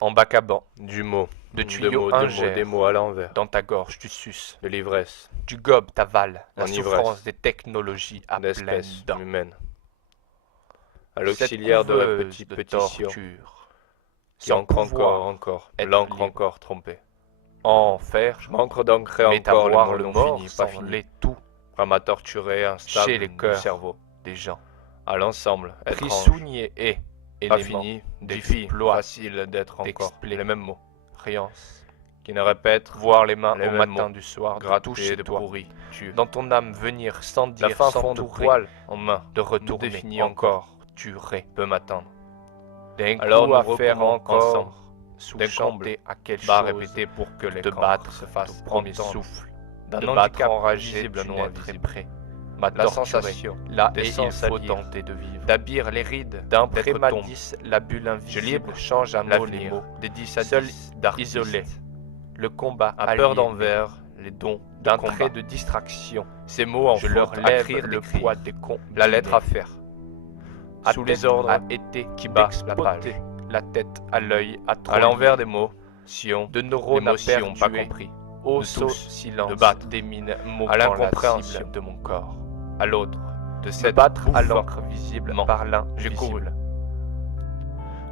En baccabant, du mot, de deux tuyaux mots, ingères, des mots à l'envers, dans ta gorge tu suces, de l'ivresse, tu gobes, t'avales, la En souffrance ivresse, des technologies à pleines d'espèce dents. humaine. À Cette l'auxiliaire de la couveuse petite de pétition, torture, qui sans encre pouvoir encore, être l'encre libre. encore trompée. Enfer, Je m'encre d'ancrer mais encore les t'avoir mots le non mort finis, pas sans finis, les tout à ma torturée instable chez les du cœurs cerveau, des gens. à l'ensemble, étrange, Prissounier et pas élément fini, d'exploit, facile d'être encore, d'expli- les mêmes mots, créance, qui ne répètent voir les mains les au mêmes matin mots, du soir, de grattés, toucher de toi, pourris, tu, dans ton âme venir sans dire, la fin sans fond de tourner, poil en main, de nous retourner définit encore, encore, tuerais, peut m'attendre. d'un Alors coup nous à faire recommence encore, ensemble, sous d'un chanter à quelque bas chose, répété pour que les te cancres battre, se fassent te premier entendre, souffle, de d'un battre handicap enragé, visible, non non invisible. près. Ma La torturée, sensation, là des et il sens faut à lire, tenter de vivre, d'habir les rides d'un d'être prémadis, la bulle invisible libre change à mot les l'avenir, mots, des 10 à seul 10 d'artistes, isolé, le combat à peur allié, d'envers, les dons d'un d'un trait trait de distraction, ces mots en je leur faute à lève écrire, le d'écrire, poids des cons, la lettre à faire, sous les ordres a été qui bat la d'exploiter page, la tête à l'œil, à trop à l'envers lier, des mots, Sion, de neurones à l'émotion pas perduer, compris, au de saut tous, silence, de battre, des mines moquant à la l'incompréhension cible de mon corps, à l'autre, de me cette battre à bouffant. l'encre visible ment. par J'ai couru l'invisible,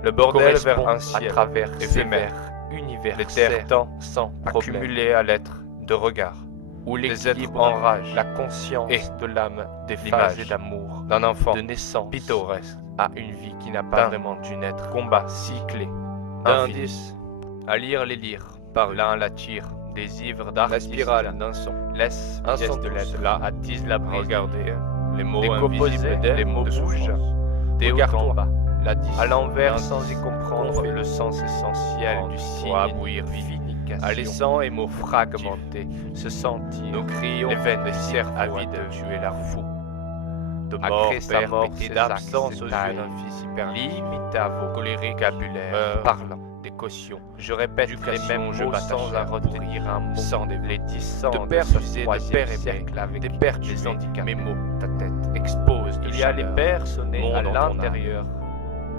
le bordel correspond vers un à ciel travers éphémère, sévère, univers, les terres temps sans problème, accumulés à l'être de regard, où des êtres l'équilibre en rage, la conscience et de l'âme déphasée l'image d'amour, d'un enfant de naissance pittoresque, à une vie qui n'a pas d'un vraiment dû naître, combat cyclé, d'indices à lire les lire, par l'un la tire, des ivres d'art, la spirale d'un son, laisse un pièce son de tous, lettres, là, attise la brise, regardez, les mots décomposés, invisibles d'air, les mots de bougent, souffrance, des hauts en bas, la à l'envers d'indice, sans y comprendre confus, le sens essentiel du signe à et bouillir du vite, finication, à laissant et mots fragmentés, se sentir, nous crions les veines des cerfs cerfs avides, avides, tuer l'air fou, de à mort, créer sa mort, et ses d'absence axes, aux ses yeux tailles, d'un fils hyper limite à vos colérique, vocabulaires, parlant, des cautions, je répète les éducation, mêmes je mots m'attache sans à à retenir un mot, sans des les dissents de de père ce fusé, de troisième père aimé, cercle avec des pères les tués, handicapés, mes mots, ta tête expose de il y a les chaleur, pères sonnés monde à en ton l'intérieur,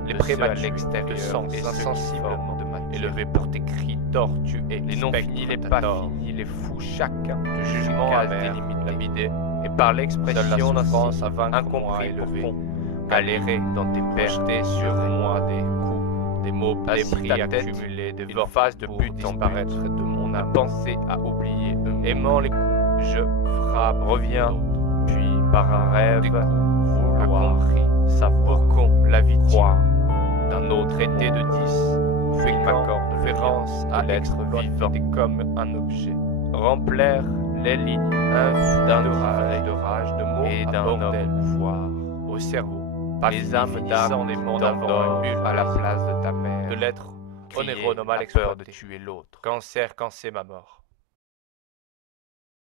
les de prématurés ceux à l'extérieur, te sentent et insensiblement de matière, élevés pour tes cris tortueux, les non finis, finis, les les pas pas finis, les fous, chacun, de jugement case amer, délimitée, lapidé, et par seule la l'expression d'un souffrance signe à vaincre moi incompris élevé, profond, galérer dans tes pertes, projeté sur moi des coups, des mots assis dépris ta tête, accumulés, des une phase de pour but disparaître disparaître de mon âme, de penser à oublier eux, aimant les coups, je frappe, reviens, puis par un rêve, des coups, a vouloir, compris, savoir, pour qu'on la vie croire, d'un autre été de 10, fait fait qu'accord de référence à l'être vivant comme un objet, remplir les lignes d'un rage, de mots et d'un bordel, homme pouvoir, au cerveau, pas les fini, âmes finissant finissant des des mondes mondes avant avant un une bulle à la place de ta mère, de l'être onéreux, crié, mal à peur de exploité, tuer l'autre, cancer, quand c'est ma mort.